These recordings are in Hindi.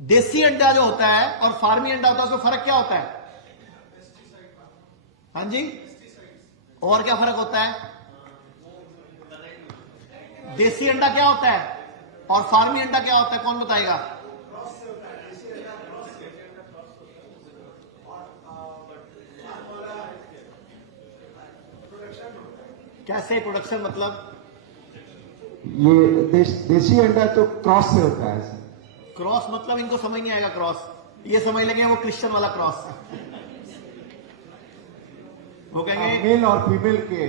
देसी अंडा जो होता है और फार्मी अंडा होता है उसमें फर्क क्या होता है? हाँ जी, और क्या फर्क होता है? देसी अंडा क्या होता है और फार्मी अंडा क्या होता है, कौन बताएगा? कैसे प्रोडक्शन मतलब? ये देसी अंडा तो क्रॉस से होता है सर। क्रॉस मतलब इनको समझ नहीं आएगा। क्रॉस ये समझ लेंगे वो क्रिश्चियन वाला क्रॉस। वो कहेंगे मेल और फीमेल के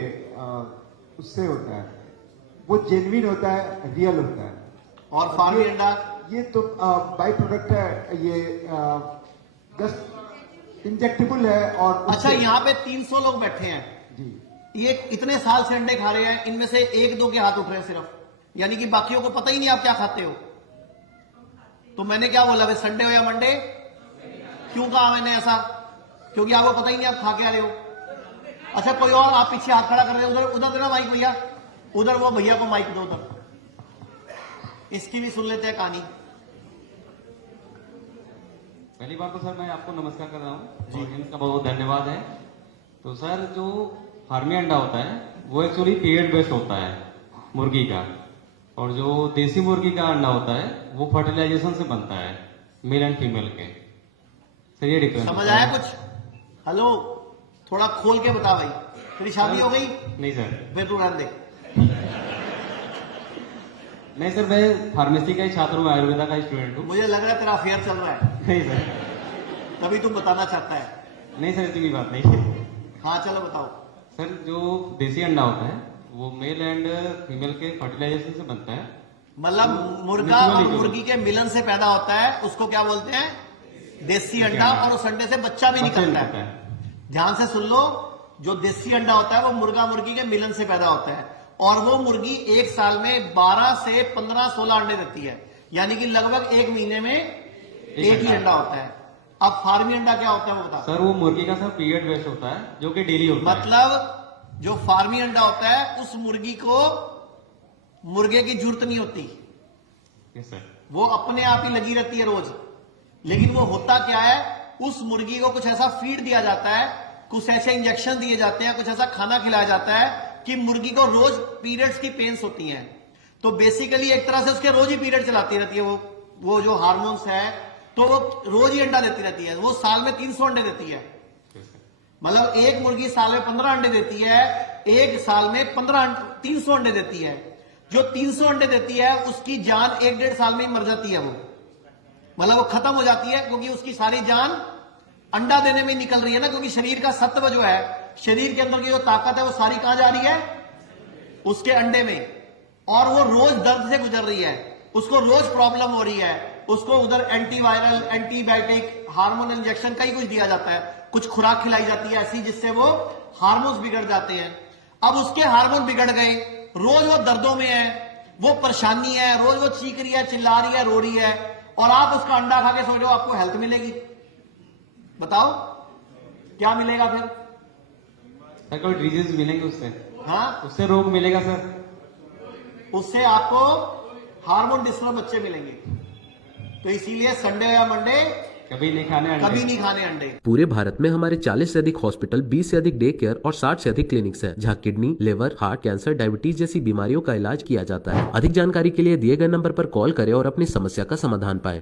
उससे होता है, वो जेन्युइन होता है, रियल होता है। और फार्मी अंडा ये तो बाई प्रोडक्ट है, ये जस्ट इंजेक्टेबल है। और अच्छा, यहाँ पे 300 लोग बैठे हैं जी, ये इतने साल से अंडे खा रहे हैं, इनमें से एक दो के हाथ उठ रहे हैं सिर्फ, यानी कि बाकियों को पता ही नहीं आप क्या खाते हो। तो मैंने क्या बोला भाई, संडे हो या मंडे? क्यों कहा मैंने ऐसा? क्योंकि आपको पता ही नहीं आप खा क्या रहे हो। अच्छा, कोई और आप पीछे हाथ खड़ा कर रहे हो, उधर उधर देना माइक भैया, उधर वो भैया को माइक दो उधर, इसकी भी सुन लेते हैं कहानी। पहली बार तो सर मैं आपको नमस्कार कर रहा हूँ और इनका बहुत बहुत धन्यवाद है। तो सर जो फार्मी अंडा होता है वो एक्चुअली पीरियड बेस्ड होता है मुर्गी का, और जो देसी मुर्गी का अंडा होता है वो फर्टिलाइजेशन से बनता है, मेल एंड फीमेल के। सर ये डिफरेंस समझ आया कुछ? हेलो, थोड़ा खोल के बता भाई। तेरी शादी हो गई? नहीं सर, फिर तू रहने दे। नहीं सर, मैं फार्मेसी का ही छात्र हूँ, आयुर्वेदा का स्टूडेंट हूँ। मुझे लग रहा है तेरा अफेयर चल रहा है, नहीं सर, तभी तुम बताना चाहता है। नहीं सर, इतनी बात नहीं। हाँ चलो बताओ। सर जो देसी अंडा होता है वो मेल एंड फीमेल के फर्टिलाइजेशन से बनता है। मतलब मुर्गा और मुर्गी के मिलन से पैदा होता है, उसको क्या बोलते हैं? देसी अंडा। और उस अंडे से बच्चा भी निकलता है। ध्यान से सुन लो, जो देसी अंडा होता है वो मुर्गा मुर्गी के मिलन से पैदा होता है, और वो मुर्गी एक साल में 12 से 15-16 अंडे देती है, यानी कि लगभग एक महीने में एक ही अंडा होता है। अब फार्मी अंडा क्या होता है वो बता। सर वो मुर्गी का सर पीरियड बेस्ड होता है जो कि डेली होता है। मतलब जो फार्मी अंडा होता है उस मुर्गी को मुर्गे की जरूरत नहीं होती। Yes sir. वो अपने आप ही लगी रहती है रोज। लेकिन वो होता क्या है, उस मुर्गी को कुछ ऐसा फीड दिया जाता है, कुछ ऐसे इंजेक्शन दिए जाते हैं, कुछ ऐसा खाना खिलाया जाता है कि मुर्गी को रोज पीरियड्स की पेन्स होती हैं। तो बेसिकली एक तरह से उसके रोज ही पीरियड चलाती रहती है वो जो हार्मोन्स है, तो वो रोज ही अंडा देती रहती है। वो साल में 300 अंडे देती है। मतलब एक मुर्गी साल में 15 अंडे देती है, एक साल में 300 अंडे देती है। जो 300 अंडे देती है उसकी जान 1-1.5 साल में ही मर जाती है। वो मतलब वो खत्म हो जाती है, क्योंकि उसकी सारी जान अंडा देने में निकल रही है ना। क्योंकि शरीर का सत्व जो है, शरीर के अंदर की जो ताकत है, वो सारी कहां जा रही है? उसके अंडे में। और वो रोज दर्द से गुजर रही है, उसको रोज प्रॉब्लम हो रही है, उसको उधर एंटीवायरल, एंटीबायोटिक, हार्मोन इंजेक्शन कई कुछ दिया जाता है, कुछ खुराक खिलाई जाती है ऐसी जिससे वो हार्मोन्स बिगड़ जाते हैं। अब उसके हार्मोन बिगड़ गए, रोज वो दर्दों में है, वो परेशानी है, रोज वो चीख रही है, चिल्ला रही है, रो रही है, और आप उसका अंडा खा के सोच रहे हो आपको हेल्थ मिलेगी। बताओ क्या मिलेगा फिर? सर कोई डिजीज मिलेंगे उससे? हाँ, उससे रोग मिलेगा सर? उससे आपको हार्मोन डिस्टर्ब बच्चे मिलेंगे। तो इसीलिए संडे या मंडे कभी नहीं खाने अंडे। कभी नहीं खाने अंडे। पूरे भारत में हमारे 40 से अधिक हॉस्पिटल, 20 से अधिक डे केयर और 60 से अधिक क्लिनिक्स हैं, जहां kidney, liver, heart, cancer, diabetes जैसी बीमारियों का इलाज किया जाता है। अधिक जानकारी के लिए दिए गए नंबर पर कॉल करें और अपनी समस्या का समाधान पाएं।